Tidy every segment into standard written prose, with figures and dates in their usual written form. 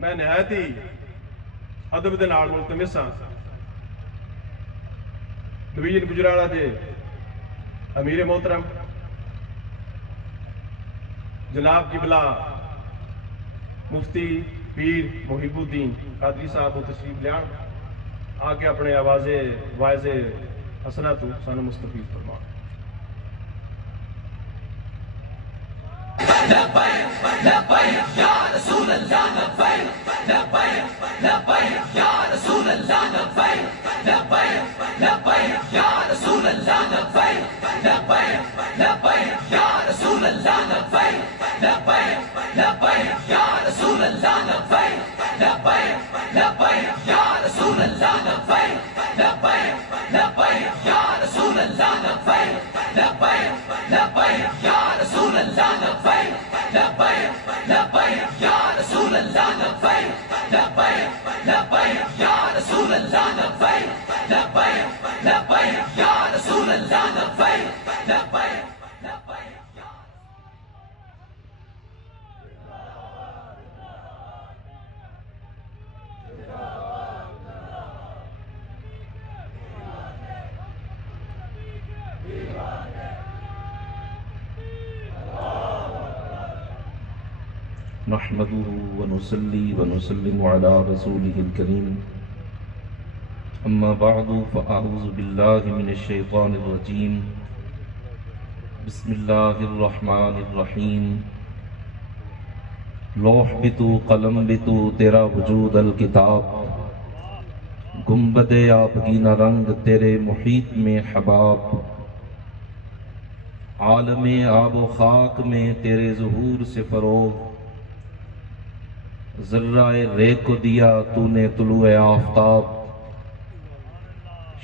میں نہایت ہی ادب دے نال ملتمس ہاں ڈویژن گجرالہ دے امیر محترم جناب قبلہ مفتی پیر محب الدین قادری صاحب کو تشریف لیان آ کے اپنے آواز وائز حسنہ تو سانو مستفید فرما. لبیک لبیک یا رسول اللہ لبیک لبیک لبیک یا رسول اللہ لبیک لبیک لبیک یا رسول اللہ لبیک لبیک لبیک یا رسول اللہ لبیک لبیک لبیک یا رسول اللہ لبیک لبیک لبیک یا رسول اللہ لبیک لبیک لبیک یا رسول اللہ لبیک لبیک لبیک یا رسول اللہ لبیک لبیک لبیک یا رسول اللہ لبیک لبیک لبیک یا رسول اللہ لبیک لبیک لبیک یا رسول اللہ لبیک لبیک لبیک یا نحمده ونصلي ونسلم على رسوله الكريم أما بعد فأعوذ بالله من الشيطان الرجيم بسم الله الرحمن الرحيم لوح بتو قلم بتو تیرا وجود الکتاب گنبد آبگینہ رنگ تیرے محیط میں حباب عالم آب و خاک میں تیرے ظہور سے فروغ ذرہ ریگ کو دیا تو نے طلوع آفتاب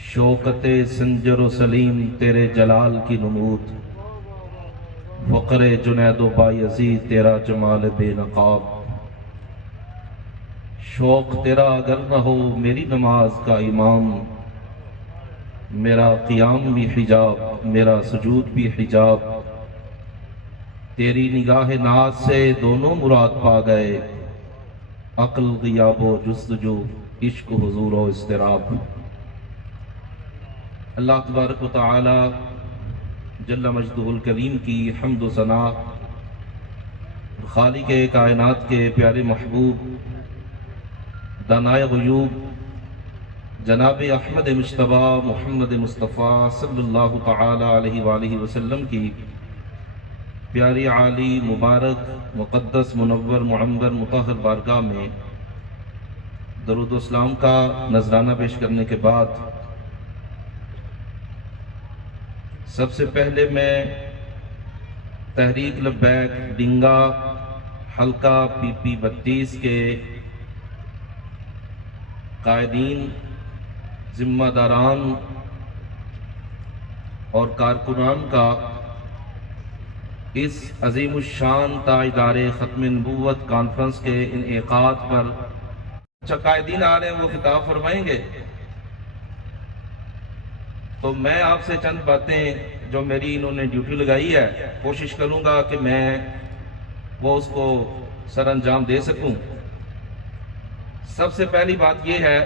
شوکت سنجر و سلیم تیرے جلال کی نمود فقر جنید و بایزید تیرا جمال بے نقاب شوق تیرا اگر نہ ہو میری نماز کا امام میرا قیام بھی حجاب میرا سجود بھی حجاب تیری نگاہ ناز سے دونوں مراد پا گئے عقل غیاب و جستجو عشق و حضور و اضطراب. اللہ تبارک و تعالی جل مجدہ الکریم کی حمد و ثنا خالق کائنات کے پیارے محبوب دانائے غیوب جناب احمد مجتبیٰ محمد مصطفیٰ صلی اللہ تعالی علیہ وآلہ وسلم کی پیاری عالی مبارک مقدس منور معمر مطہر بارگاہ میں درود و اسلام کا نذرانہ پیش کرنے کے بعد سب سے پہلے میں تحریک لبیک ڈنگا حلقہ پی پی 32 کے قائدین ذمہ داران اور کارکنان کا اس عظیم الشان تاجدار ختم نبوت کانفرنس کے انعقاد پر قائدین آ رہے ہیں وہ خطاب فرمائیں گے تو میں آپ سے چند باتیں جو میری انہوں نے ڈیوٹی لگائی ہے کوشش کروں گا کہ میں وہ اس کو سر انجام دے سکوں. سب سے پہلی بات یہ ہے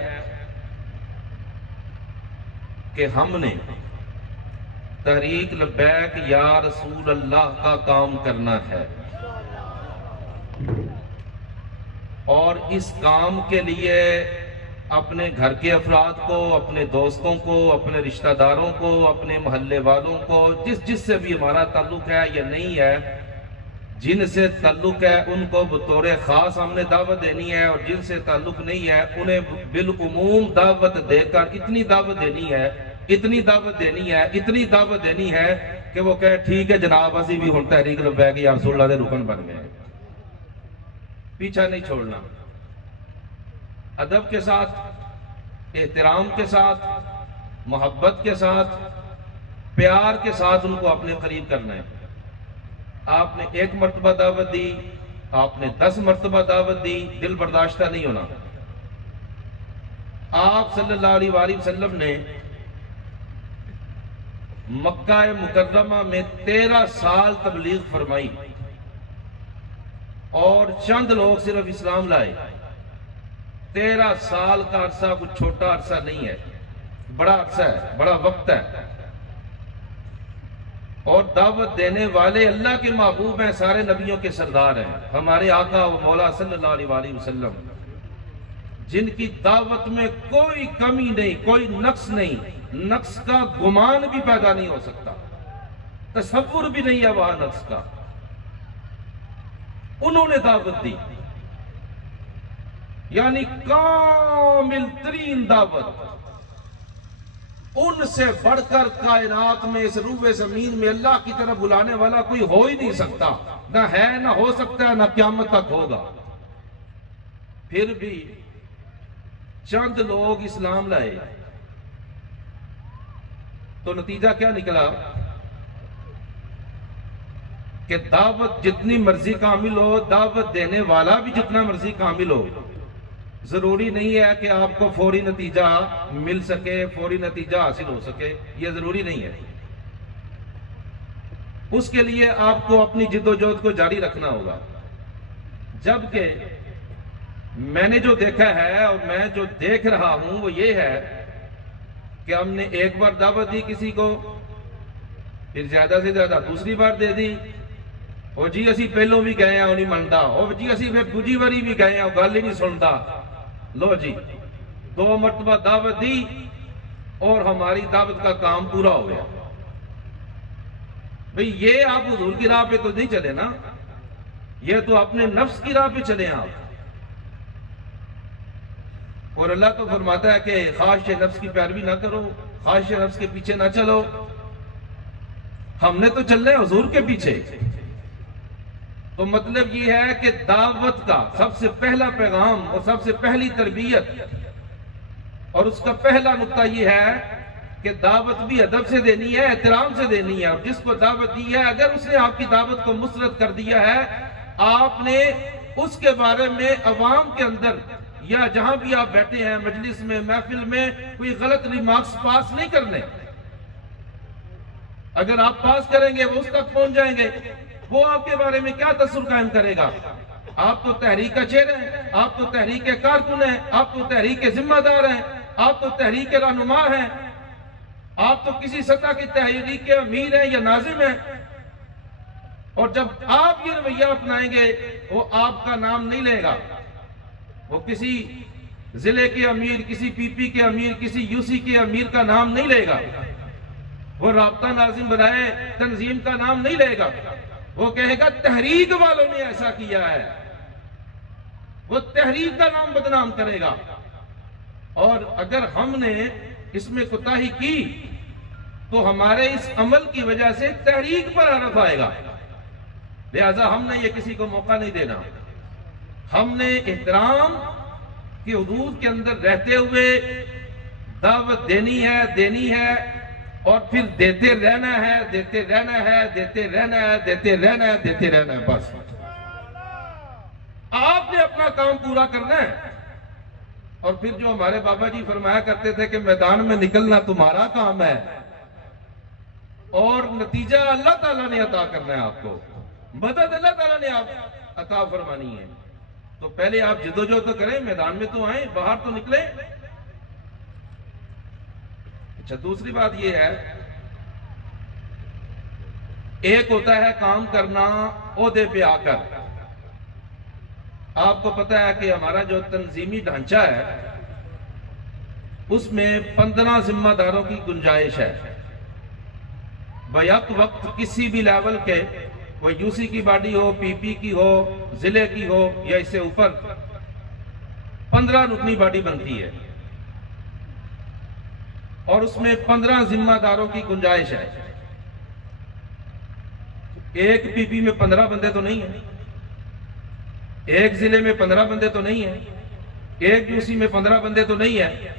کہ ہم نے تحریک لبیک یا رسول اللہ کا کام کرنا ہے اور اس کام کے لیے اپنے گھر کے افراد کو اپنے دوستوں کو اپنے رشتہ داروں کو اپنے محلے والوں کو جس سے بھی ہمارا تعلق ہے یا نہیں ہے جن سے تعلق ہے ان کو بطور خاص ہم نے دعوت دینی ہے اور جن سے تعلق نہیں ہے انہیں بالعموم دعوت دے کر اتنی دعوت دینی ہے اتنی دعوت دینی ہے اتنی دعوت دینی ہے کہ وہ کہے ٹھیک ہے جناب اسی بھی ہن تحریک لبیک یا رسول اللہ دے رکن بن گئے. پیچھا نہیں چھوڑنا ادب کے ساتھ احترام کے ساتھ محبت کے ساتھ پیار کے ساتھ ان کو اپنے قریب کرنا ہے. آپ نے 1 مرتبہ دعوت دی آپ نے 10 مرتبہ دعوت دی دل برداشتہ نہیں ہونا. آپ صلی اللہ علیہ وآلہ وسلم نے مکہ مکرمہ میں 13 سال تبلیغ فرمائی اور چند لوگ صرف اسلام لائے. 13 سال کا عرصہ کچھ چھوٹا عرصہ نہیں ہے، بڑا عرصہ ہے، بڑا وقت ہے۔ اور دعوت دینے والے اللہ کے محبوب ہیں، سارے نبیوں کے سردار ہیں، ہمارے آقا و مولا صلی اللہ علیہ وآلہ وسلم، جن کی دعوت میں کوئی کمی نہیں، کوئی نقص نہیں، نقص کا گمان بھی پیدا نہیں ہو سکتا، تصور بھی نہیں ہے وہاں نقص کا۔ انہوں نے دعوت دی، یعنی کامل ترین دعوت۔ ان سے بڑھ کر کائنات میں اس روح زمین میں اللہ کی طرف بلانے والا کوئی ہو ہی نہیں سکتا، نہ ہے، نہ ہو سکتا ہے، نہ قیامت تک ہوگا۔ پھر بھی چند لوگ اسلام لائے تو نتیجہ کیا نکلا کہ دعوت جتنی مرضی کامل ہو، دعوت دینے والا بھی جتنا مرضی کامل ہو، ضروری نہیں ہے کہ آپ کو فوری نتیجہ مل سکے، فوری نتیجہ حاصل ہو سکے، یہ ضروری نہیں ہے۔ اس کے لیے آپ کو اپنی جد و جہد کو جاری رکھنا ہوگا۔ جبکہ میں نے جو دیکھا ہے اور میں جو دیکھ رہا ہوں وہ یہ ہے کہ ہم نے ایک بار دعوت دی کسی کو، پھر زیادہ سے زیادہ دوسری بار دے دی، اور جی اسی پہلوں بھی گئے ہیں وہ نہیں منتا، اور جی اسی پھر دوجی باری بھی گئے ہیں وہ گل ہی نہیں سنتا۔ لو جی 2 مرتبہ دعوت دی اور ہماری دعوت کا کام پورا ہو گیا۔ بھئی یہ آپ حضور کی راہ پہ تو نہیں چلے نا، یہ تو اپنے نفس کی راہ پہ چلے آپ۔ اور اللہ تو فرماتا ہے کہ خواہش نفس کی پیروی نہ کرو، خواہش نفس کے پیچھے نہ چلو۔ ہم نے تو چلنا ہے حضور کے پیچھے۔ تو مطلب یہ ہے کہ دعوت کا سب سے پہلا پیغام اور سب سے پہلی تربیت اور اس کا پہلا نقطہ یہ ہے کہ دعوت بھی ادب سے دینی ہے، احترام سے دینی ہے، اور جس کو دعوت دی ہے اگر اس نے آپ کی دعوت کو مسرت کر دیا ہے، آپ نے اس کے بارے میں عوام کے اندر یا جہاں بھی آپ بیٹھے ہیں، مجلس میں، محفل میں، کوئی غلط ریمارکس پاس نہیں کرنے۔ اگر آپ پاس کریں گے وہ اس تک پہنچ جائیں گے، وہ آپ کے بارے میں کیا تصور قائم کرے گا؟ آپ تو تحریک کا چہرہ ہیں، آپ تو تحریک کے کارکن ہیں، آپ تو تحریک کے ذمہ دار ہیں، آپ تو تحریک کے رہنما ہیں، آپ تو کسی سطح کی تحریک کے امیر ہیں یا ناظم ہیں۔ اور جب آپ یہ رویہ اپنائیں گے وہ آپ کا نام نہیں لے گا، وہ کسی ضلع کے امیر، کسی پی پی کے امیر، کسی یو سی کے امیر کا نام نہیں لے گا، وہ رابطہ ناظم بنائے تنظیم کا نام نہیں لے گا، وہ کہے گا تحریک والوں نے ایسا کیا ہے، وہ تحریک کا نام بدنام کرے گا۔ اور اگر ہم نے اس میں کوتاہی کی تو ہمارے اس عمل کی وجہ سے تحریک پر حرف آئے گا، لہذا ہم نے یہ کسی کو موقع نہیں دینا۔ ہم نے احترام کی حدود کے اندر رہتے ہوئے دعوت دینی ہے اور پھر دیتے رہنا ہے، دیتے رہنا ہے، دیتے رہنا ہے، دیتے رہنا ہے، دیتے رہنا ہے۔ بس آپ نے اپنا کام پورا کرنا ہے۔ اور پھر جو ہمارے بابا جی فرمایا کرتے تھے کہ میدان میں نکلنا تمہارا کام ہے اور نتیجہ اللہ تعالیٰ نے عطا کرنا ہے، آپ کو مدد اللہ تعالیٰ نے آپ عطا فرمانی ہے۔ تو پہلے آپ جدوجہد تو کریں، میدان میں تو آئیں، باہر تو نکلیں۔ اچھا، دوسری بات یہ ہے، ایک ہوتا ہے کام کرنا عہدے پہ آ کر۔ آپ کو پتہ ہے کہ ہمارا جو تنظیمی ڈھانچہ ہے اس میں 15 ذمہ داروں کی گنجائش ہے۔ بیک وقت کسی بھی لیول کے، وہ یو سی کی باڈی ہو، پی پی کی ہو، ضلع کی ہو یا اس سے اوپر، 15 رکنی باڈی بنتی ہے اور اس میں 15 ذمہ داروں کی گنجائش ہے۔ ایک پی پی میں 15 بندے تو نہیں ہیں، ایک ضلع میں 15 بندے تو نہیں ہیں، ایک یو سی میں 15 بندے تو نہیں ہیں۔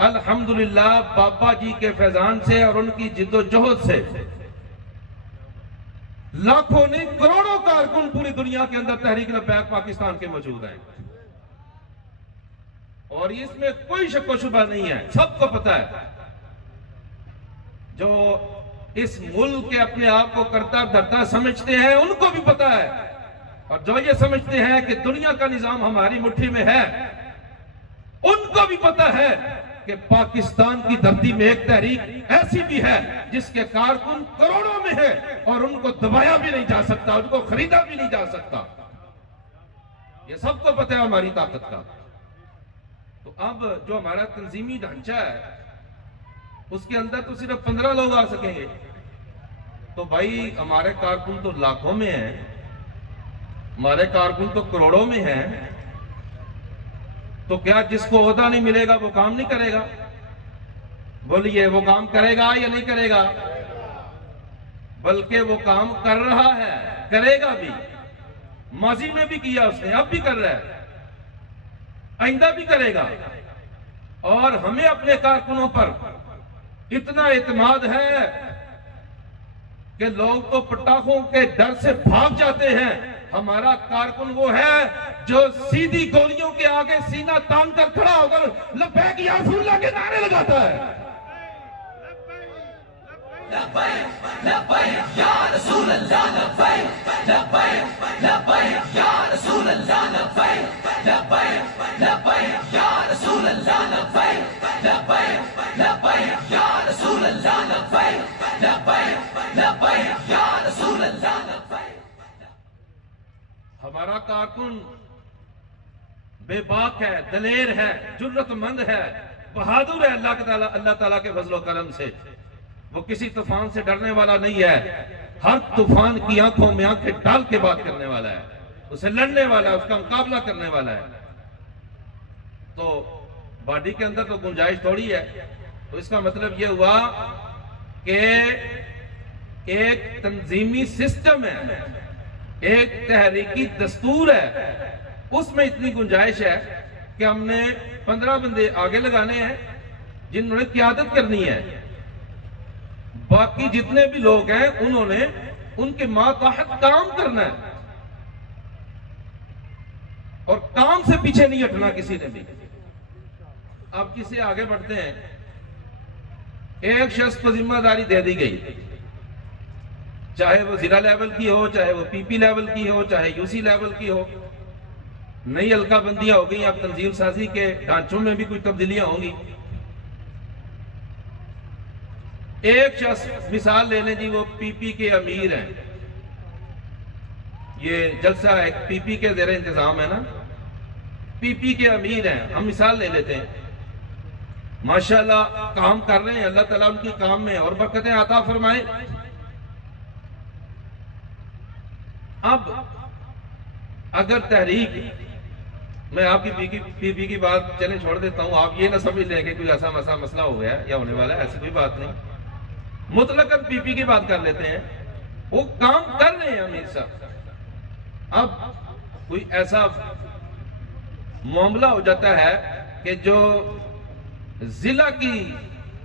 الحمدللہ بابا جی کے فیضان سے اور ان کی جد و جہد سے لاکھوں نہیں کروڑوں کارکن پوری دنیا کے اندر تحریک لبیک پاکستان کے موجود ہیں، اور اس میں کوئی شک و شبہ نہیں ہے، سب کو پتہ ہے۔ جو اس ملک کے اپنے آپ کو کرتا دھرتا سمجھتے ہیں ان کو بھی پتہ ہے، اور جو یہ سمجھتے ہیں کہ دنیا کا نظام ہماری مٹھی میں ہے کو بھی پتا ہے کہ پاکستان کی دھرتی میں ایک تحریک ایسی بھی ہے جس کے کارکن کروڑوں میں ہے اور ان کو دبایا بھی نہیں جا سکتا، ان کو خریدا بھی نہیں جا سکتا. یہ سب کو پتا ہے ہماری طاقت کا. تو اب جو ہمارا تنظیمی ڈھانچہ ہے اس کے اندر تو صرف 15 لوگ آ سکیں گے. تو بھائی ہمارے کارکن تو لاکھوں میں ہیں، ہمارے کارکن تو کروڑوں میں ہیں. تو کیا جس کو عہدہ نہیں ملے گا وہ کام نہیں کرے گا؟ بولیے وہ کام کرے گا یا نہیں کرے گا؟ بلکہ وہ کام کر رہا ہے، کرے گا بھی. ماضی میں بھی کیا اس نے، اب بھی کر رہا ہے، آئندہ بھی کرے گا. اور ہمیں اپنے کارکنوں پر اتنا اعتماد ہے کہ لوگ تو پٹاخوں کے ڈر سے بھاگ جاتے ہیں. ہمارا کارکن وہ ہے جو سیدھی گولیوں کے آگے سینہ تان کر کھڑا ہو کر لبیک یا رسول اللہ کے نعرے لگاتا ہے. لبیک لبیک یا رسول اللہ لبیک لبیک لبیک یا رسول اللہ لبیک لبیک لبیک یا رسول اللہ لبیک لبیک لبیک یا رسول اللہ لبیک لبیک لبیک یا رسول اللہ لبیک. ہمارا کارکن بے باک ہے، دلیر ہے، جرت مند ہے، بہادر ہے. اللہ تعالیٰ کے فضل و کرم سے وہ کسی طوفان سے ڈرنے والا نہیں ہے. ہر طوفان کی آنکھوں میں آنکھیں ڈال کے بات کرنے والا ہے، اسے لڑنے والا ہے، اس کا مقابلہ کرنے والا ہے. تو باڈی کے اندر تو گنجائش تھوڑی ہے. تو اس کا مطلب یہ ہوا کہ ایک تنظیمی سسٹم ہے، ایک تحریکی دستور ہے، اس میں اتنی گنجائش ہے کہ ہم نے 15 بندے آگے لگانے ہیں جنہوں نے قیادت کرنی ہے. باقی جتنے بھی لوگ ہیں انہوں نے ان کے ماتحت کام کرنا ہے اور کام سے پیچھے نہیں ہٹنا کسی نے بھی. اب کسی آگے بڑھتے ہیں. ایک شخص کو ذمہ داری دے دی گئی، چاہے وہ ضلع لیول کی ہو، چاہے وہ پی پی لیول کی ہو، چاہے یو سی لیول کی ہو. نئی حلقہ بندیاں ہو گئی. اب تنظیم سازی کے ڈھانچوں میں بھی کچھ تبدیلیاں ہوں گی. ایک شخص مثال لے لیں جی، وہ پی پی کے امیر ہیں. یہ جلسہ ایک پی پی کے زیر انتظام ہے نا، پی پی کے امیر ہیں. ہم مثال لے لیتے ہیں. ماشاءاللہ کام کر رہے ہیں، اللہ تعالیٰ ان کی کام میں اور برکتیں عطا فرمائے. اب اگر تحریک، میں آپ کی پی پی کی بات چلیں چھوڑ دیتا ہوں، آپ یہ نہ سمجھ لیں کہ کوئی ایسا مسئلہ ہو گیا یا ہونے والا ہے، ایسی کوئی بات نہیں. مطلقاً پی پی کی بات کر لیتے ہیں. وہ کام کر رہے ہیں امیر صاحب. اب کوئی ایسا معاملہ ہو جاتا ہے کہ جو ضلع کی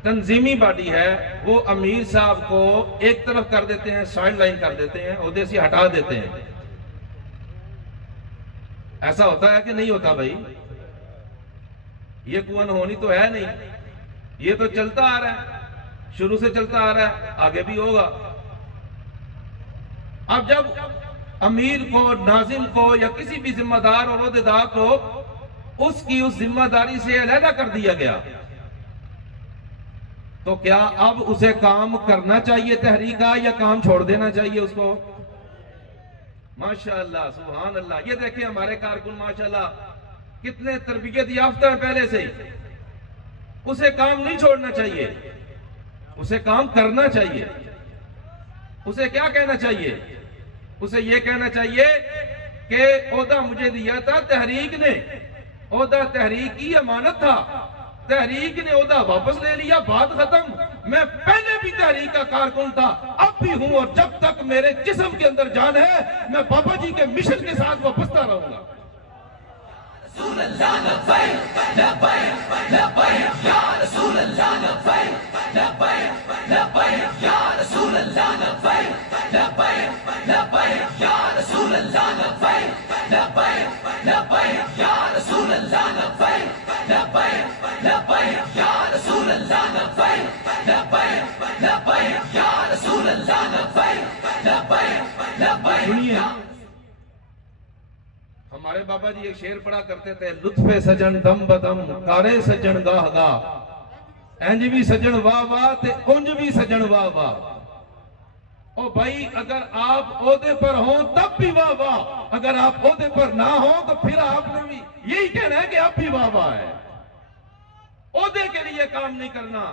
تنظیمی باڈی ہے وہ امیر صاحب کو ایک طرف کر دیتے ہیں، سائیڈ لائن کر دیتے ہیں، عہدے سے ہٹا دیتے ہیں. ایسا ہوتا ہے کہ نہیں ہوتا بھائی؟ یہ کوئی انہونی تو ہے نہیں، یہ تو چلتا آ رہا ہے، شروع سے چلتا آ رہا ہے، آگے بھی ہوگا. اب جب امیر کو، ناظم کو یا کسی بھی ذمہ دار اور عہدیدار کو اس کی اس ذمہ داری سے علیحدہ کر دیا گیا، تو کیا اب اسے کام کرنا چاہیے تحریک کا یا کام چھوڑ دینا چاہیے اس کو؟ ماشاءاللہ، سبحان اللہ. یہ دیکھیں ہمارے کارکن ماشاءاللہ کتنے تربیت یافتہ ہیں پہلے سے ہی. اسے کام نہیں چھوڑنا چاہیے، اسے کام کرنا چاہیے. اسے کیا کہنا چاہیے؟ اسے یہ کہنا چاہیے کہ عہدہ مجھے دیا تھا تحریک نے، عہدہ تحریک کی امانت تھا، تحریک نے عہدہ واپس لے لیا، بات ختم. میں پہلے بھی تحریک کا کارکن تھا، اب بھی ہوں، اور جب تک میرے جسم کے اندر جان ہے میں بابا جی کے مشن کے ساتھ وابستہ رہوں گا. رسول اللہ لبیک لبیک لبیک یا رسول اللہ لبیک لبیک لبیک یا رسول اللہ لبیک لبیک لبیک یا رسول اللہ لبیک لبیک لبیک یا رسول اللہ لبیک لبیک لبیک یا رسول اللہ لبیک لبیک لبیک یا رسول اللہ لبیک لبیک لبیک. ہمارے بابا جی ایک شعر پڑھا کرتے تھے، لطف سجن دم بدم کارے سجن گاہ گاہ، انج بھی سجن واہ واہ تے انج بھی سجن واہ واہ۔ او بھائی اگر آپ عہدے پر ہوں تب بھی واہ واہ، اگر آپ عہدے پر نہ ہوں تو پھر آپ نے بھی یہی کہنا ہے کہ آپ بھی واہ واہ ہے۔ عہدے کے لیے کام نہیں کرنا،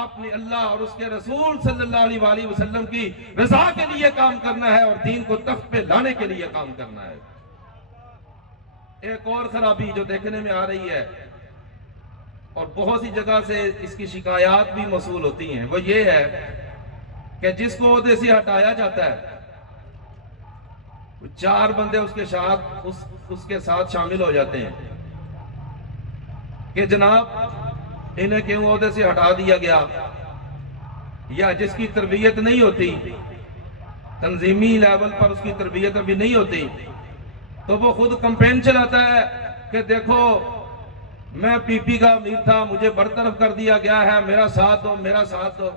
آپ نے اللہ اور اس کے رسول صلی اللہ علیہ وآلہ وسلم کی رضا کے لیے کام کرنا ہے اور دین کو تخت پہ لانے کے لیے کام کرنا ہے۔ ایک اور خرابی جو دیکھنے میں آ رہی ہے اور بہت سی جگہ سے اس کی شکایات بھی موصول ہوتی ہیں، وہ یہ ہے کہ جس کو عہدے سے ہٹایا جاتا ہے، چار بندے اس کے ساتھ شامل ہو جاتے ہیں کہ جناب انہیں کیوں عہدے سے ہٹا دیا گیا، یا جس کی تربیت نہیں ہوتی، تنظیمی لیول پر اس کی تربیت ابھی نہیں ہوتی، تو وہ خود کمپین چلاتا ہے کہ دیکھو میں پی پی کا امیر تھا، مجھے برطرف کر دیا گیا ہے، میرا ساتھ دو میرا ساتھ دو۔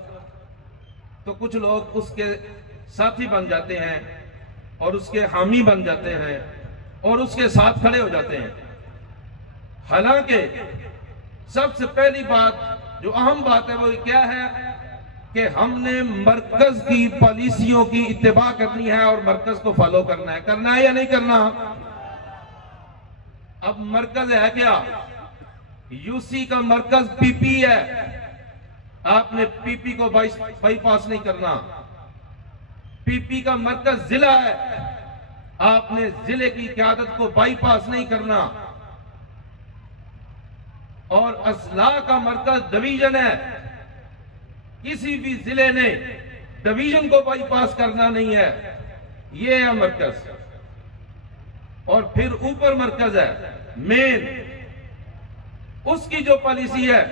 تو کچھ لوگ اس کے ساتھی بن جاتے ہیں اور اس کے حامی بن جاتے ہیں اور اس کے ساتھ کھڑے ہو جاتے ہیں، حالانکہ سب سے پہلی بات جو اہم بات ہے وہ کیا ہے کہ ہم نے مرکز کی پالیسیوں کی اتباع کرنی ہے اور مرکز کو فالو کرنا ہے یا نہیں کرنا۔ اب مرکز ہے کیا؟ یو سی کا مرکز پی پی ہے، آپ نے پی پی کو بائی پاس نہیں کرنا۔ پی پی کا مرکز ضلع ہے، آپ نے ضلع کی قیادت کو بائی پاس نہیں کرنا۔ اور اصلاح کا مرکز ڈویژن ہے، کسی بھی ضلع نے ڈویژن کو بائی پاس کرنا نہیں ہے، یہ ہے مرکز۔ اور پھر اوپر مرکز ہے مین، اس کی جو پالیسی ہے،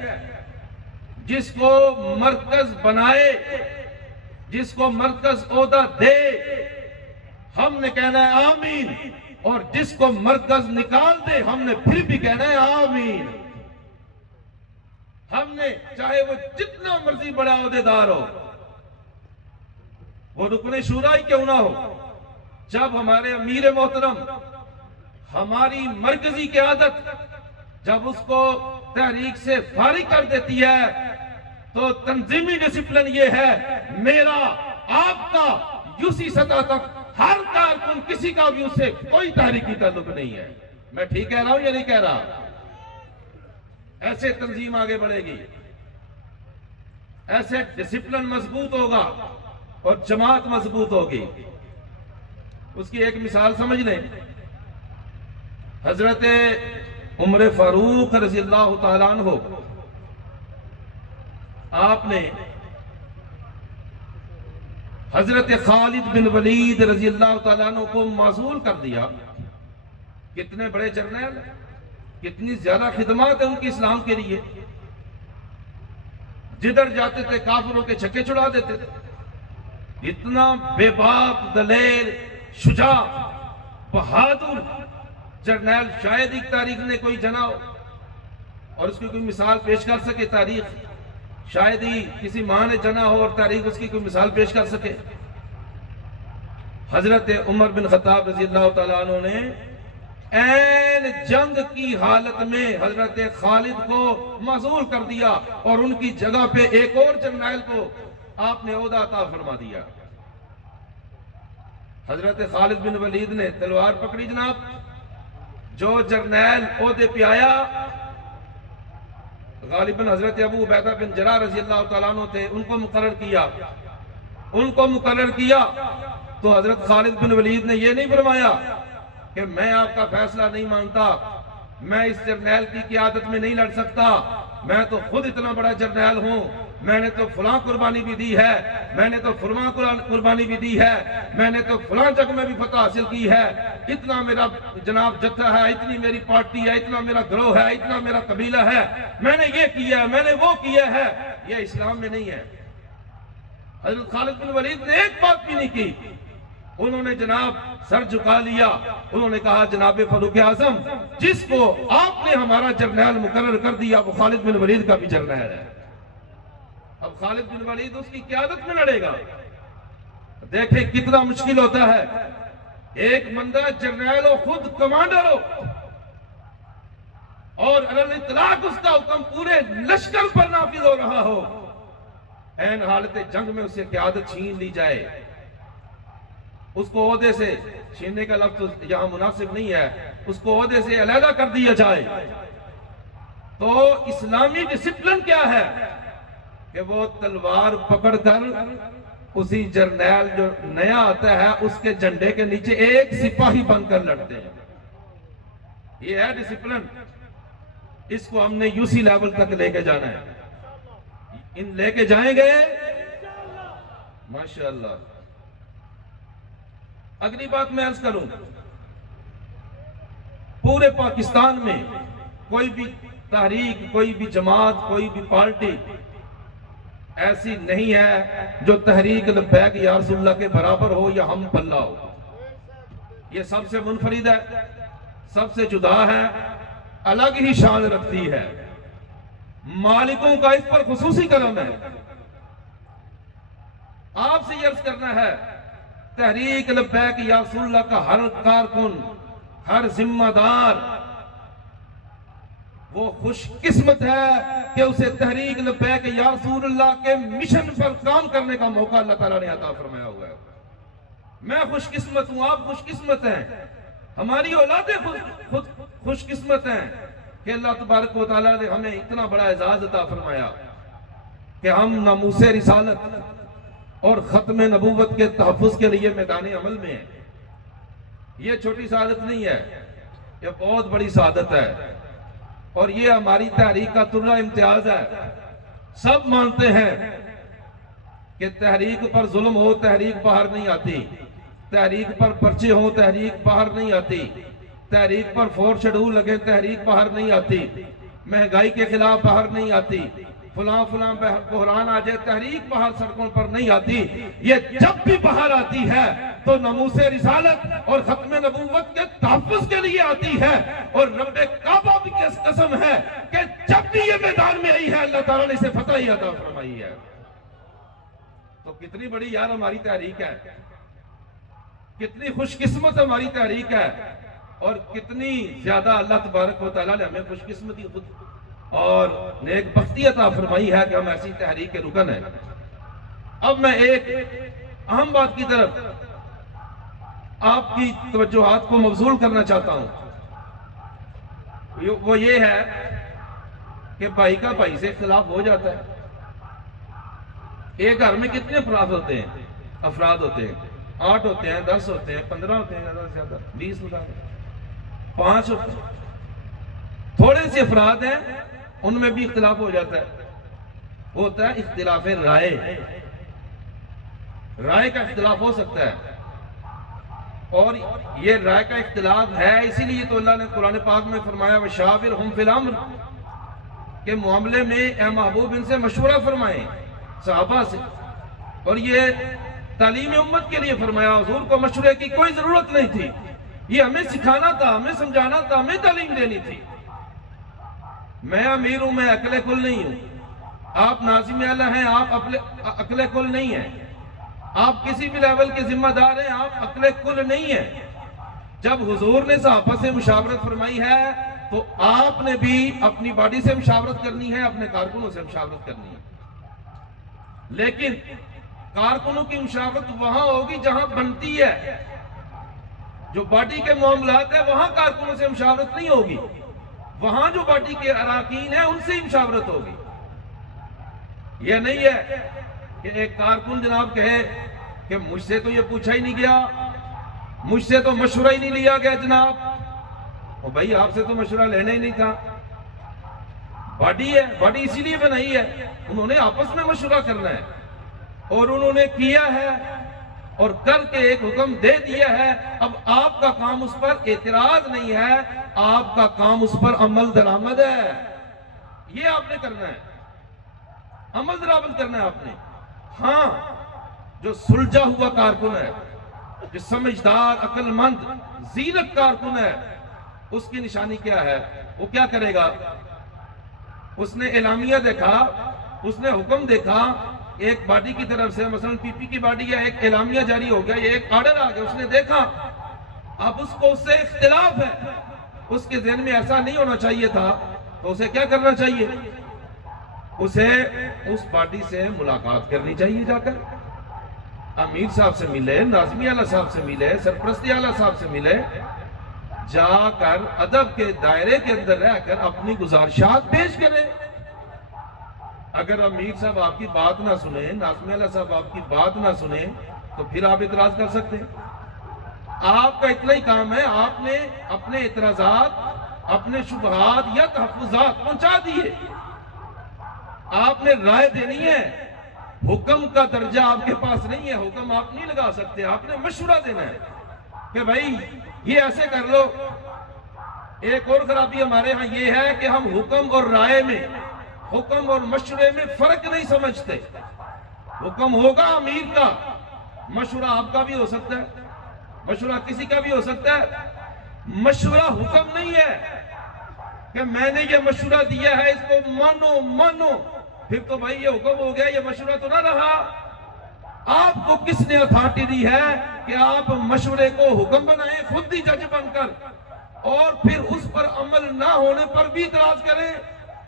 جس کو مرکز بنائے، جس کو مرکز عہدہ دے، ہم نے کہنا ہے آمین، اور جس کو مرکز نکال دے ہم نے پھر بھی کہنا ہے آمین۔ ہم نے چاہے وہ جتنا مرضی بڑا عہدیدار ہو، وہ رکن شورا ہی کیوں نہ ہو، جب ہمارے امیر محترم ہماری مرکزی قیادت جب اس کو تحریک سے فارغ کر دیتی ہے تو تنظیمی ڈسپلن یہ ہے، میرا آپ کا یوسی سطح تک ہر کارکن کسی کا بھی اس سے کوئی تحریکی تعلق نہیں ہے۔ میں ٹھیک کہہ رہا ہوں یا نہیں کہہ رہا؟ ایسے تنظیم آگے بڑھے گی، ایسے ڈسپلن مضبوط ہوگا اور جماعت مضبوط ہوگی۔ اس کی ایک مثال سمجھ لیں، حضرت عمر فاروق رضی اللہ تعالیٰ عنہ، آپ نے حضرت خالد بن ولید رضی اللہ تعالیٰ عنہ کو معزول کر دیا۔ کتنے بڑے جرنیل، کتنی زیادہ خدمات ہیں ان کی اسلام کے لیے، جدھر جاتے تھے کافروں کے چھکے چھڑا دیتے تھے۔ اتنا بے باک، دلیر، شجاع، بہادر جرنیل شاید ایک تاریخ نے کوئی جنا ہو اور اس کی کوئی مثال پیش کر سکے۔ تاریخ شاید ہی کسی ماں نے جنا ہو اور تاریخ اس کی کوئی مثال پیش کر سکے۔ حضرت عمر بن خطاب رضی اللہ تعالیٰ عنہ نے این جنگ کی حالت میں حضرت خالد کو معزول کر دیا اور ان کی جگہ پہ ایک اور جرنیل کو آپ نے عہدہ عطا فرما دیا۔ حضرت خالد بن ولید نے تلوار پکڑی، جناب جو جرنیل عہدے پہ آیا غالباً حضرت ابو عبیدہ بن جراح رضی اللہ تعالیٰ عنہ تھے، ان کو مقرر کیا تو حضرت خالد بن ولید نے یہ نہیں فرمایا کہ میں آپ کا فیصلہ نہیں مانتا، میں اس جرنیل کی قیادت میں نہیں لڑ سکتا، میں تو خود اتنا بڑا جرنیل ہوں، میں نے تو فلاں قربانی بھی دی ہے، میں نے تو فلاں قربانی بھی دی ہے، میں نے تو فلاں جنگ میں بھی فتح حاصل کی ہے، اتنا میرا جناب جتھا ہے، اتنی میری پارٹی ہے، اتنا میرا گروہ ہے، اتنا میرا قبیلہ ہے، میں نے یہ کیا ہے، میں نے وہ کیا ہے۔ یہ اسلام میں نہیں ہے۔ حضرت خالد بن ولید نے ایک بات بھی نہیں کی، انہوں نے جناب سر جھکا لیا، انہوں نے کہا جناب فاروق اعظم جس کو آپ نے ہمارا جرنیل مقرر کر دیا وہ خالد بن ولید کا بھی جرنیل ہے۔ اب خالد بن ولید اس کی قیادت میں لڑے گا، دیکھیں کتنا مشکل ہوتا ہے۔ ایک بندہ جرنیل ہو، خود کمانڈر ہو، اور علی الاطلاق اس کا حکم پورے لشکر پر نافذ ہو رہا ہو، این حالت جنگ میں اسے قیادت چھین لی جائے، اس کو عہدے سے چھیننے کا لفظ یہاں مناسب نہیں ہے، اس کو عہدے سے علیحدہ کر دیا جائے، تو اسلامی ڈسپلن کیا ہے کہ وہ تلوار پکڑ کر اسی جرنیل جو نیا آتا ہے اس کے جھنڈے کے نیچے ایک سپاہی بن کر لڑتے ہیں۔ یہ ہے ڈسپلن، اس کو ہم نے یوسی لیول تک لے کے جانا ہے، ان لے کے جائیں گے ماشاءاللہ۔ اگلی بات میں عرض کروں، پورے پاکستان میں کوئی بھی تحریک، کوئی بھی جماعت، کوئی بھی پارٹی ایسی نہیں ہے جو تحریک لبیک یا رسول اللہ کے برابر ہو یا ہم پلہ ہو۔ یہ سب سے منفرد ہے، سب سے جدا ہے، الگ ہی شان رکھتی ہے، مالکوں کا اس پر خصوصی کرم ہے۔ آپ سے یہ عرض کرنا ہے، تحریک لبیک یا رسول اللہ کا ہر کارکن، ہر ذمہ دار وہ خوش قسمت ہے کہ اسے تحریک لبیک یا رسول اللہ کے مشن پر کام کرنے کا موقع اللہ تعالیٰ نے عطا فرمایا ہوا ہے۔ میں خوش قسمت ہوں، آپ خوش قسمت ہیں، ہماری اولادیں خوش قسمت ہیں کہ اللہ تبارک و تعالیٰ نے ہمیں اتنا بڑا اعزاز عطا فرمایا کہ ہم ناموس رسالت اور ختم نبوت کے تحفظ کے لیے میدان عمل میں ہیں۔ یہ چھوٹی سعادت نہیں ہے، یہ بہت بڑی سعادت ہے، اور یہ ہماری تحریک کا ترا امتیاز ہے۔ سب مانتے ہیں کہ تحریک پر ظلم ہو تحریک باہر نہیں آتی، تحریک پر پرچے ہو تحریک باہر نہیں آتی، تحریک پر 4 شیڈول لگے تحریک باہر نہیں آتی، مہنگائی کے خلاف باہر نہیں آتی، فلاں بحران آ جائے تحریک باہر سڑکوں پر نہیں آتی۔ یہ جب بھی باہر آتی ہے تو ناموس رسالت اور ختم نبوت کے تحفظ کے لیے آتی ہے، اور رب کعبہ بھی قسم ہے کہ جب بھی یہ میدان میں آئی ہے اللہ تعالیٰ نے اسے فتح ہی عطا فرمائی ہے۔ تو کتنی بڑی یار ہماری تحریک ہے، کتنی خوش قسمت ہماری تحریک ہے، اور کتنی زیادہ اللہ تبارک و تعالیٰ نے ہمیں خوش قسمتی خود اور نیک بختی عطا فرمائی ہے کہ ہم ایسی تحریک کے رکن ہیں۔ اب میں ایک اہم بات کی طرف آپ کی توجہات کو مبذول کرنا چاہتا ہوں، وہ یہ ہے کہ بھائی کا بھائی سے اختلاف ہو جاتا ہے۔ ایک گھر میں کتنے افراد ہوتے ہیں؟ 8 ہوتے ہیں، 10 ہوتے ہیں، 15 ہوتے ہیں، زیادہ سے زیادہ 20 ہوتا ہے، 5 ہوتے ہیں۔ تھوڑے سے افراد ہیں ان میں بھی اختلاف ہو جاتا ہے، وہ ہوتا ہے اختلاف رائے کا اختلاف ہو سکتا ہے، اور یہ رائے کا اختلاف ہے اسی لیے تو اللہ نے قرآن پاک میں فرمایا وَشَاوِرْهُمْ فِي الْأَمْرِ کہ معاملے میں اے محبوب ان سے مشورہ فرمائیں صحابہ سے، اور یہ تعلیم امت کے لیے فرمایا، حضور کو مشورے کی کوئی ضرورت نہیں تھی، یہ ہمیں سکھانا تھا، ہمیں سمجھانا تھا، ہمیں تعلیم دینی تھی۔ میں امیر ہوں، میں عقل کل نہیں ہوں، آپ ناظم اعلیٰ ہیں، آپ عقل کل نہیں ہیں، آپ کسی بھی لیول کے ذمہ دار ہیں، آپ عقل کل نہیں ہیں۔ جب حضور نے صحابہ سے مشاورت فرمائی ہے تو آپ نے بھی اپنی باڈی سے مشاورت کرنی ہے، اپنے کارکنوں سے مشاورت کرنی ہے، لیکن کارکنوں کی مشاورت وہاں ہوگی جہاں بنتی ہے، جو باڈی کے معاملات ہیں وہاں کارکنوں سے مشاورت نہیں ہوگی، وہاں جو باڈی کے اراکین ہیں ان سے ہی مشاورت ہوگی۔ یہ نہیں ہے کہ ایک کارکن جناب کہے کہ مجھ سے تو یہ پوچھا ہی نہیں گیا، مجھ سے تو مشورہ ہی نہیں لیا گیا جناب، اور بھائی آپ سے تو مشورہ لینا ہی نہیں تھا، باڈی ہے، باڈی اسی لیے بنائی ہے، انہوں نے آپس میں مشورہ کرنا ہے، اور انہوں نے کیا ہے اور کر کے ایک حکم دے دیا ہے۔ اب آپ کا کام اس پر اعتراض نہیں ہے، آپ کا کام اس پر عمل درآمد ہے، یہ آپ نے کرنا ہے، عمل درآمد کرنا ہے آپ نے۔ ہاں جو سلجھا ہوا کارکن ہے، جو سمجھدار عقل مند زیرک کارکن ہے، اس کی نشانی کیا ہے؟ وہ کیا کرے گا؟ اس نے اعلامیہ دیکھا، اس نے حکم دیکھا ایک باڈی کی طرف سے، مثلا پی پی کی باڈی یا ایک اعلامیہ جاری ہو گیا، یہ ایک آرڈر آ گیا، اس نے دیکھا اب اس کو اس سے اختلاف ہے، اس کے ذہن میں ایسا نہیں ہونا چاہیے تھا، تو اسے کیا کرنا چاہیے؟ اسے اس پارٹی سے ملاقات کرنی چاہیے، جا کر امیر صاحب سے ملے، ناظمی اعلیٰ صاحب سے ملے، سرپرستی اعلیٰ صاحب سے ملے، جا کر ادب کے دائرے کے اندر رہ کر اپنی گزارشات پیش کریں۔ اگر امیر صاحب آپ کی بات نہ سنیں، ناظمی اعلیٰ صاحب آپ کی بات نہ سنیں، تو پھر آپ اعتراض کر سکتے ہیں۔ آپ کا اتنا ہی کام ہے، آپ نے اپنے اعتراضات، اپنے شبہات یا تحفظات پہنچا دیے، آپ نے رائے دینی ہے، حکم کا درجہ آپ کے پاس نہیں ہے، حکم آپ نہیں لگا سکتے، آپ نے مشورہ دینا ہے کہ بھائی یہ ایسے کر لو۔ ایک اور خرابی ہمارے ہاں یہ ہے کہ ہم حکم اور رائے میں، حکم اور مشورے میں فرق نہیں سمجھتے۔ حکم ہوگا امیر کا، مشورہ آپ کا بھی ہو سکتا ہے، مشورہ کسی کا بھی ہو سکتا ہے۔ مشورہ حکم نہیں ہے کہ میں نے یہ مشورہ دیا ہے، اس کو مانو مانو، پھر تو بھائی یہ حکم ہو گیا، یہ مشورہ تو نہ رہا۔ آپ کو کس نے اتھارٹی دی ہے کہ آپ مشورے کو حکم بنائیں خود ہی جج بن کر، اور پھر اس پر عمل نہ ہونے پر بھی اعتراض کریں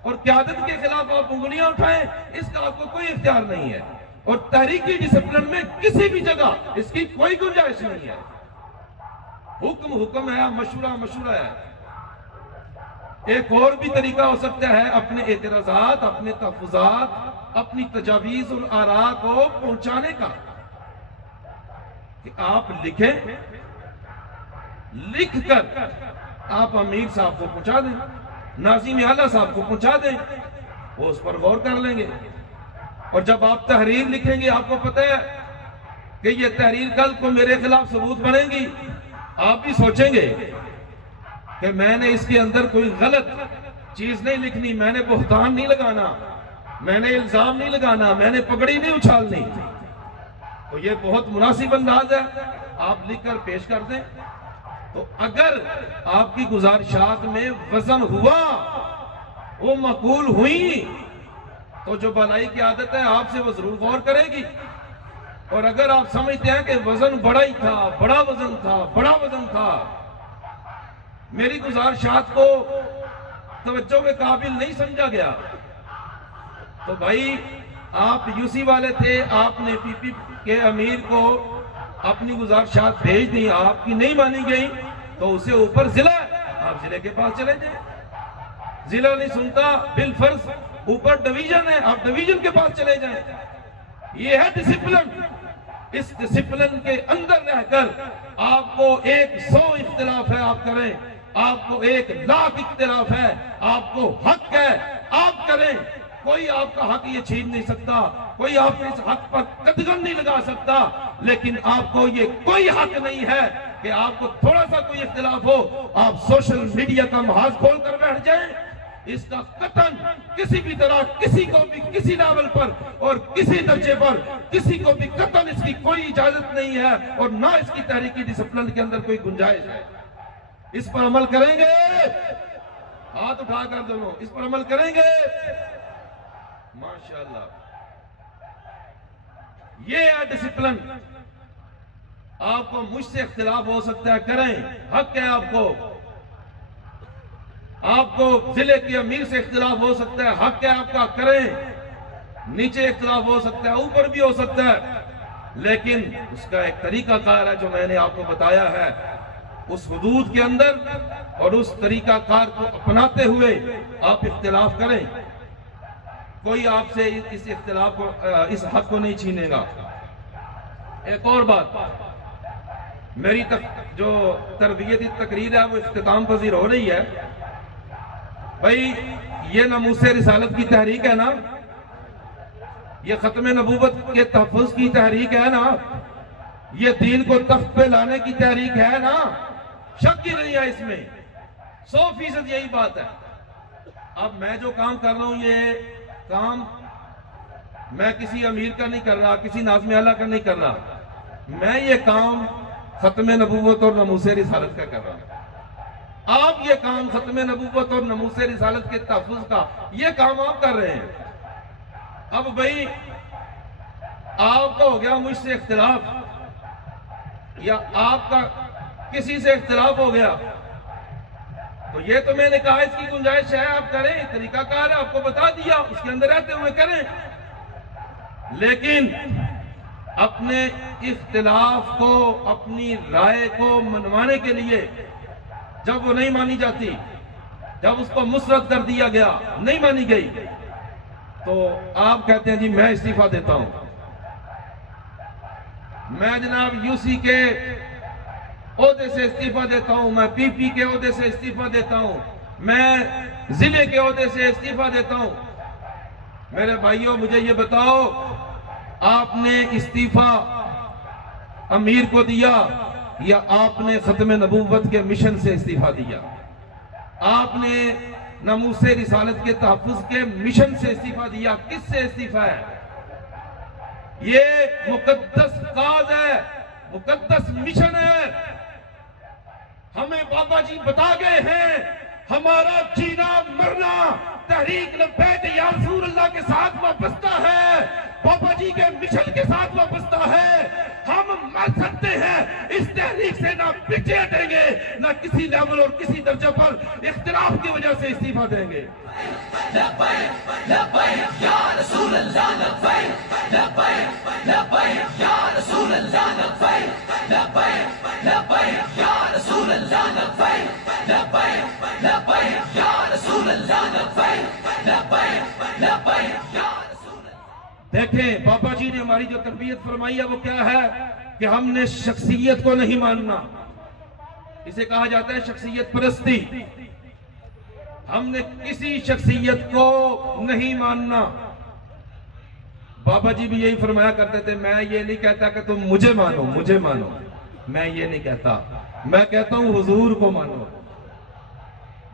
اور قیادت کے خلاف آپ انگلیاں اٹھائیں؟ اس کا آپ کو کوئی اختیار نہیں ہے، اور تحریکی ڈسپلن میں کسی بھی جگہ اس کی کوئی گنجائش نہیں ہے۔ حکم حکم ہے، مشورہ مشورہ ہے۔ ایک اور بھی طریقہ ہو سکتا ہے اپنے اعتراضات، اپنے تحفظات، اپنی تجاویز اور آراء کو پہنچانے کا، کہ آپ لکھیں، لکھ کر آپ امیر صاحب کو پہنچا دیں، ناظم اعلیٰ صاحب کو پہنچا دیں، وہ اس پر غور کر لیں گے۔ اور جب آپ تحریر لکھیں گے، آپ کو پتہ ہے کہ یہ تحریر کل کو میرے خلاف ثبوت بنے گی، آپ بھی سوچیں گے کہ میں نے اس کے اندر کوئی غلط چیز نہیں لکھنی، میں نے بہتان نہیں لگانا، میں نے الزام نہیں لگانا، میں نے پگڑی نہیں اچھالنی۔ تو یہ بہت مناسب انداز ہے، آپ لکھ کر پیش کر دیں۔ تو اگر آپ کی گزارشات میں وزن ہوا، وہ مقبول ہوئی، تو جو بھلائی کی عادت ہے آپ سے وہ ضرور غور کرے گی۔ اور اگر آپ سمجھتے ہیں کہ وزن بڑا ہی تھا، بڑا وزن تھا، بڑا وزن تھا، میری گزارشات کو توجہ کے قابل نہیں سمجھا گیا، تو بھائی آپ یوسی والے تھے، آپ نے پی پی کے امیر کو اپنی گزارشات بھیج دی، آپ کی نہیں مانی گئی، تو اسے اوپر ضلع ہے، آپ ضلع کے پاس چلے جائیں۔ ضلع نہیں سنتا بالفرض اوپر ڈویژن ہے، آپ ڈویژن کے پاس چلے جائیں۔ یہ ہے ڈسپلن۔ اس ڈسپلن کے اندر رہ کر آپ کو 100 اختلاف ہے آپ کریں، آپ کو 1,00,000 اختلاف ہے، آپ کو حق ہے آپ کریں، کوئی آپ کا حق یہ چھین نہیں سکتا، کوئی آپ اس حق پر قدغن نہیں لگا سکتا، لیکن آپ کو یہ کوئی حق نہیں ہے کہ آپ کو تھوڑا سا کوئی اختلاف ہو آپ سوشل میڈیا کا محاذ کھول کر بیٹھ جائیں۔ اس کا قطعاً کسی بھی طرح کسی کو بھی کسی لیول پر اور کسی درجے پر کسی کو بھی قطعاً اس کی کوئی اجازت نہیں ہے، اور نہ اس کی تحریکی ڈسپلن کے اندر کوئی گنجائش ہے۔ اس پر عمل کریں گے، ہاتھ اٹھا کر دونوں، اس پر عمل کریں گے ماشاءاللہ۔ یہ ہے ڈسپلن۔ آپ کو مجھ سے اختلاف ہو سکتا ہے، کریں، حق ہے آپ کو۔ آپ کو ضلع کے امیر سے اختلاف ہو سکتا ہے، حق ہے آپ کا، کریں۔ نیچے اختلاف ہو سکتا ہے، اوپر بھی ہو سکتا ہے، لیکن اس کا ایک طریقہ کار ہے جو میں نے آپ کو بتایا ہے، اس حدود کے اندر اور اس طریقہ کار کو اپناتے ہوئے آپ اختلاف کریں۔ کوئی آپ سے اس اختلاف کو، اس حق کو نہیں چھینے گا۔ ایک اور بات، میری جو تربیتی تقریر ہے وہ اختتام پذیر ہو رہی ہے۔ بھائی یہ ناموس رسالت کی تحریک ہے نا، یہ ختم نبوت کے تحفظ کی تحریک ہے نا، یہ دین کو تخت پہ لانے کی تحریک ہے نا، شک ہی نہیں ہے اس میں، 100% یہی بات ہے۔ اب میں جو کام کر رہا ہوں، یہ کام میں کسی امیر کا نہیں کر رہا، کسی ناظم اعلیٰ کا نہیں کر رہا، میں یہ کام ختم نبوت اور ناموس رسالت کا کر رہا ہوں۔ آپ یہ کام ختم نبوت اور ناموس رسالت کے تحفظ کا یہ کام آپ کر رہے ہیں۔ اب بھائی آپ کا ہو گیا مجھ سے اختلاف، یا آپ کا کسی سے اختلاف ہو گیا تو یہ تو میں نے کہا اس کی گنجائش ہے آپ کریں، طریقہ کار ہے آپ کو بتا دیا، اس کے اندر رہتے ہوئے کریں، لیکن اپنے اختلاف کو، اپنی رائے کو منوانے کے لیے جب وہ نہیں مانی جاتی، جب اس کو مسرد کر دیا گیا، نہیں مانی گئی، تو آپ کہتے ہیں جی میں استعفیٰ دیتا ہوں، میں جناب یو سی کے عہدے سے استعفیٰ دیتا ہوں، میں پی پی کے عہدے سے استعفیٰ دیتا ہوں، میں ضلع کے عہدے سے استعفیٰ دیتا ہوں۔ میرے بھائیوں مجھے یہ بتاؤ، آپ نے استعفیٰ امیر کو دیا یا آپ نے ختم نبوت کے مشن سے استعفیٰ دیا؟ آپ نے ناموس رسالت کے تحفظ کے مشن سے استعفیٰ دیا، کس سے استعفیٰ ہے؟ یہ مقدس کاز ہے، مقدس مشن ہے۔ ہمیں بابا جی بتا گئے ہیں ہمارا جینا مرنا تحریک لبیک یا رسول اللہ کے ساتھ وابستہ ہے، بابا جی کے مشن کے ساتھ وابستہ ہے۔ ہم مر سکتے ہیں، اس تحریک سے نہ پیچھے ہٹیں گے، نہ کسی لیول اور کسی درجہ پر اختلاف کی وجہ سے استعفیٰ دیں گے۔ لبیک لبیک یا رسول اللہ، لبیک لبیک لبیک یا رسول اللہ، لبیک لبیک لبیک یا رسول اللہ، لبیک لبیک لبیک یا رسول اللہ، لبیک لبیک لبیک یا رسول اللہ۔ دیکھیں بابا جی نے ہماری جو تربیت فرمائی ہے وہ کیا ہے کہ ہم نے شخصیت کو نہیں ماننا، اسے کہا جاتا ہے شخصیت پرستی۔ ہم نے کسی شخصیت کو نہیں ماننا۔ بابا جی بھی یہی فرمایا کرتے تھے، میں یہ نہیں کہتا کہ تم مجھے مانو، مجھے مانو، میں یہ نہیں کہتا، میں کہتا ہوں حضور کو مانو۔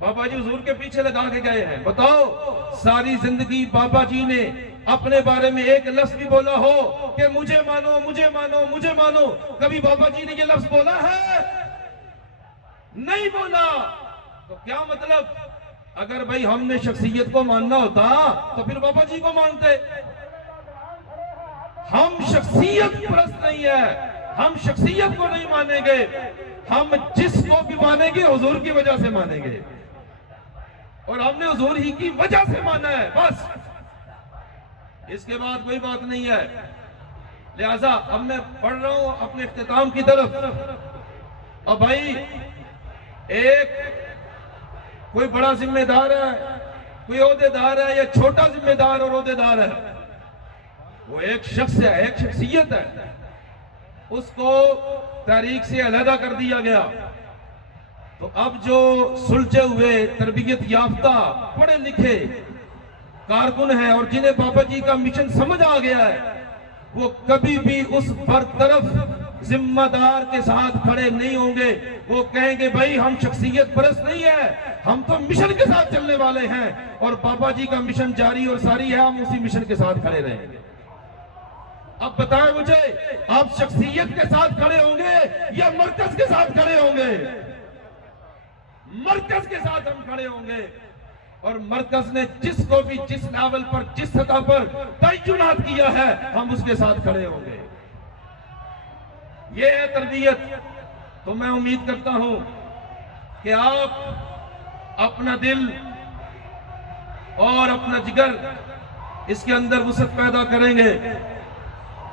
بابا جی حضور کے پیچھے لگا کے گئے ہیں۔ بتاؤ ساری زندگی بابا جی نے اپنے بارے میں ایک لفظ بھی بولا ہو کہ مجھے مانو، مجھے مانو، مجھے مانو؟ کبھی بابا جی نے یہ لفظ بولا ہے؟ نہیں بولا۔ تو کیا مطلب؟ اگر بھائی ہم نے شخصیت کو ماننا ہوتا تو پھر بابا جی کو مانتے۔ ہم شخصیت پرست نہیں ہے، ہم شخصیت کو نہیں مانیں گے، ہم جس کو بھی مانیں گے حضور کی وجہ سے مانیں گے، اور ہم نے حضور ہی کی وجہ سے مانا ہے، بس اس کے بعد کوئی بات نہیں ہے۔ لہذا اب میں بڑھ رہا ہوں اپنے اختتام کی طرف۔ اور بھائی ایک کوئی بڑا ذمہ دار ہے، کوئی عہدے دار ہے یا چھوٹا ذمہ دار اور عہدے دار ہے، وہ ایک شخص ہے، ایک شخصیت ہے، اس کو تاریخ سے علیحدہ کر دیا گیا۔ تو اب جو سلجھے ہوئے تربیت یافتہ پڑھے لکھے کارکن ہیں اور جنہیں بابا جی کا مشن سمجھ آ گیا ہے، وہ کبھی بھی اس برطرف ذمہ دار کے ساتھ کھڑے نہیں ہوں گے۔ وہ کہیں گے بھائی ہم شخصیت پرست نہیں ہے، ہم تو مشن کے ساتھ چلنے والے ہیں، اور بابا جی کا مشن جاری اور ساری ہے، ہم اسی مشن کے ساتھ کھڑے رہیں گے۔ اب بتائیں مجھے، آپ شخصیت کے ساتھ کھڑے ہوں گے یا مرکز کے ساتھ کھڑے ہوں گے؟ مرکز کے ساتھ ہم کھڑے ہوں گے، اور مرکز نے جس کو بھی جس لیول پر جس سطح پر تعینات کیا ہے ہم اس کے ساتھ کھڑے ہوں گے۔ یہ ہے تربیت۔ تو میں امید کرتا ہوں کہ آپ اپنا دل اور اپنا جگر اس کے اندر وسعت پیدا کریں گے۔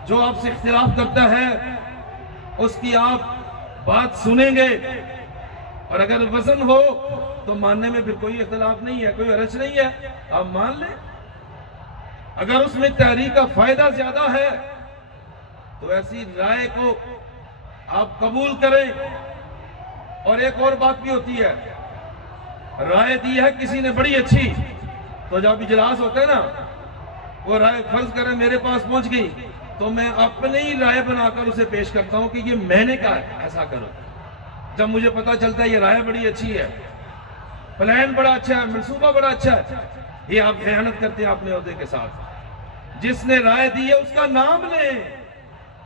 جو آپ سے اختلاف کرتا ہے اس کی آپ بات سنیں گے، اور اگر وزن ہو تو ماننے میں پھر کوئی اختلاف نہیں ہے، کوئی حرج نہیں ہے، آپ مان لیں۔ اگر اس میں تحریک کا فائدہ زیادہ ہے تو ایسی رائے کو آپ قبول کریں۔ اور ایک اور بات بھی ہوتی ہے، رائے دی ہے کسی نے بڑی اچھی، تو جب اجلاس ہوتا ہے نا، وہ رائے فرض کریں میرے پاس پہنچ گئی تو میں اپنے ہی رائے بنا کر اسے پیش کرتا ہوں کہ یہ میں نے کہا ہے ایسا کرو۔ جب مجھے پتا چلتا ہے یہ رائے بڑی اچھی ہے، پلان بڑا اچھا ہے، منصوبہ بڑا اچھا ہے، یہ آپ خیانت کرتے ہیں اپنے عہدے کے ساتھ۔ جس نے رائے دی ہے اس کا نام لیں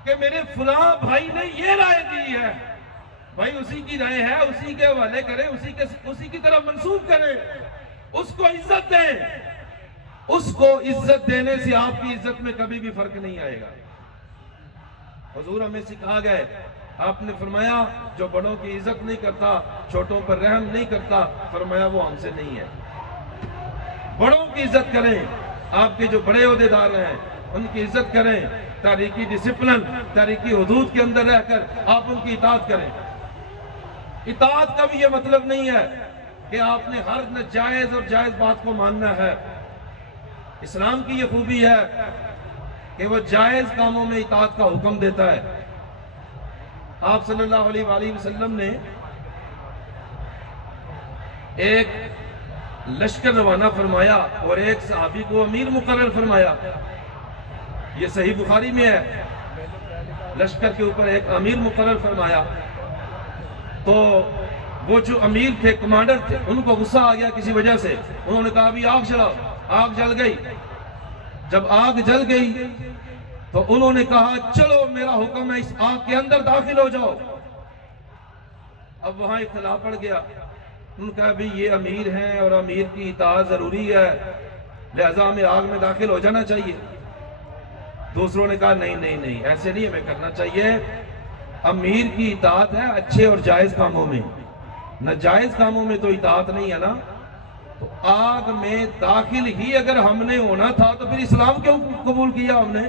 کہ میرے فلاں بھائی نے یہ رائے دی ہے، بھائی اسی کی رائے ہے، اسی کے حوالے کریں، اسی کی طرف منسوب کریں، اس کو عزت دیں۔ اس کو عزت دینے سے آپ کی عزت میں کبھی بھی فرق نہیں آئے گا۔ حضور ہمیں سکھا گئے، آپ نے فرمایا جو بڑوں کی عزت نہیں کرتا، چھوٹوں پر رحم نہیں کرتا، فرمایا وہ ہم سے نہیں ہے۔ بڑوں کی عزت کریں، آپ کے جو بڑے عہدیدار ہیں ان کی عزت کریں، تاریخی ڈسپلن، تاریخی حدود کے اندر رہ کر آپ ان کی اطاعت کریں۔ اطاعت کا بھی یہ مطلب نہیں ہے کہ آپ نے ہر ناجائز اور جائز بات کو ماننا ہے۔ اسلام کی یہ خوبی ہے کہ وہ جائز کاموں میں اطاعت کا حکم دیتا ہے۔ آپ صلی اللہ علیہ وآلہ وسلم نے ایک لشکر روانہ فرمایا اور ایک صحابی کو امیر مقرر فرمایا، یہ صحیح بخاری میں ہے۔ لشکر کے اوپر ایک امیر مقرر فرمایا تو وہ جو امیر تھے، کمانڈر تھے، ان کو غصہ آ گیا کسی وجہ سے، انہوں نے کہا ابھی آگ جلاؤ۔ آگ جل گئی۔ جب آگ جل گئی تو انہوں نے کہا چلو میرا حکم ہے اس آگ کے اندر داخل ہو جاؤ۔ اب وہاں اختلاف پڑ گیا، ان کا بھی یہ امیر ہیں اور امیر کی اطاعت ضروری ہے، لہذا ہمیں آگ میں داخل ہو جانا چاہیے۔ دوسروں نے کہا نہیں ایسے نہیں ہمیں کرنا چاہیے، امیر کی اطاعت ہے اچھے اور جائز کاموں میں، ناجائز کاموں میں تو اطاعت نہیں ہے نا۔ تو آگ میں داخل ہی اگر ہم نے ہونا تھا تو پھر اسلام کیوں قبول کیا ہم نے؟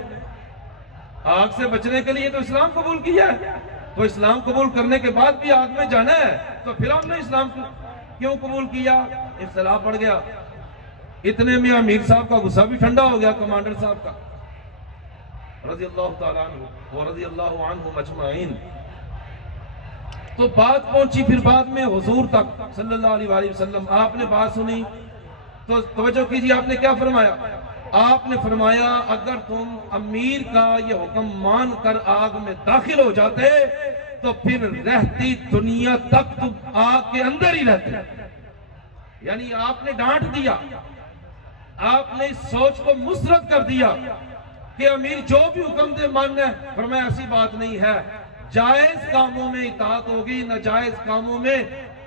آگ سے بچنے کے لیے تو اسلام قبول کیا ہے، تو اسلام قبول کرنے کے بعد بھی آگ میں جانا ہے تو پھر ہم نے اسلام کیوں قبول کیا؟ اختلاف پڑ گیا۔ اتنے میں امیر صاحب کا غصہ بھی ٹھنڈا ہو گیا، کمانڈر صاحب کا، رضی اللہ تعالیٰ عنہ ورضی اللہ عنہم اجمعین۔ تو بات پہنچی پھر بعد میں حضور تک صلی اللہ علیہ وآلہ وسلم۔ آپ نے بات سنی تو توجہ کیجیے، آپ نے کیا فرمایا؟ آپ نے فرمایا اگر تم امیر کا یہ حکم مان کر آگ میں داخل ہو جاتے تو پھر رہتی دنیا تک تم آگ کے اندر ہی رہتے۔ یعنی آپ نے ڈانٹ دیا، آپ نے اس سوچ کو مسرد کر دیا کہ امیر جو بھی حکم دے ماننا ہے۔ فرمایا ایسی بات نہیں ہے، جائز کاموں میں اطاعت ہوگی، ناجائز کاموں میں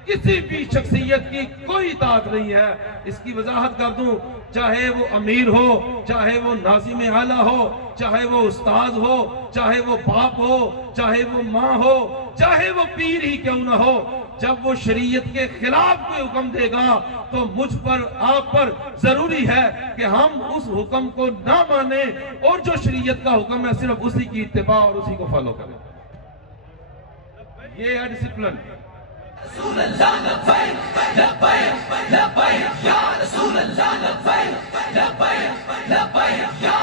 کسی بھی شخصیت کی کوئی اطاعت نہیں ہے۔ اس کی وضاحت کر دوں، چاہے وہ امیر ہو، چاہے وہ ناظم اعلیٰ ہو، چاہے وہ استاذ ہو، چاہے وہ باپ ہو، چاہے وہ ماں ہو، چاہے وہ پیر ہی کیوں نہ ہو، جب وہ شریعت کے خلاف کوئی حکم دے گا تو مجھ پر، آپ پر ضروری ہے کہ ہم اس حکم کو نہ مانیں اور جو شریعت کا حکم ہے صرف اسی کی اتباع اور اسی کو فالو کریں۔ یہ ہے ڈسپلن۔ رسول اللہ لبیک لبیک لبیک یا رسول اللہ لبیک لبیک لبیک یا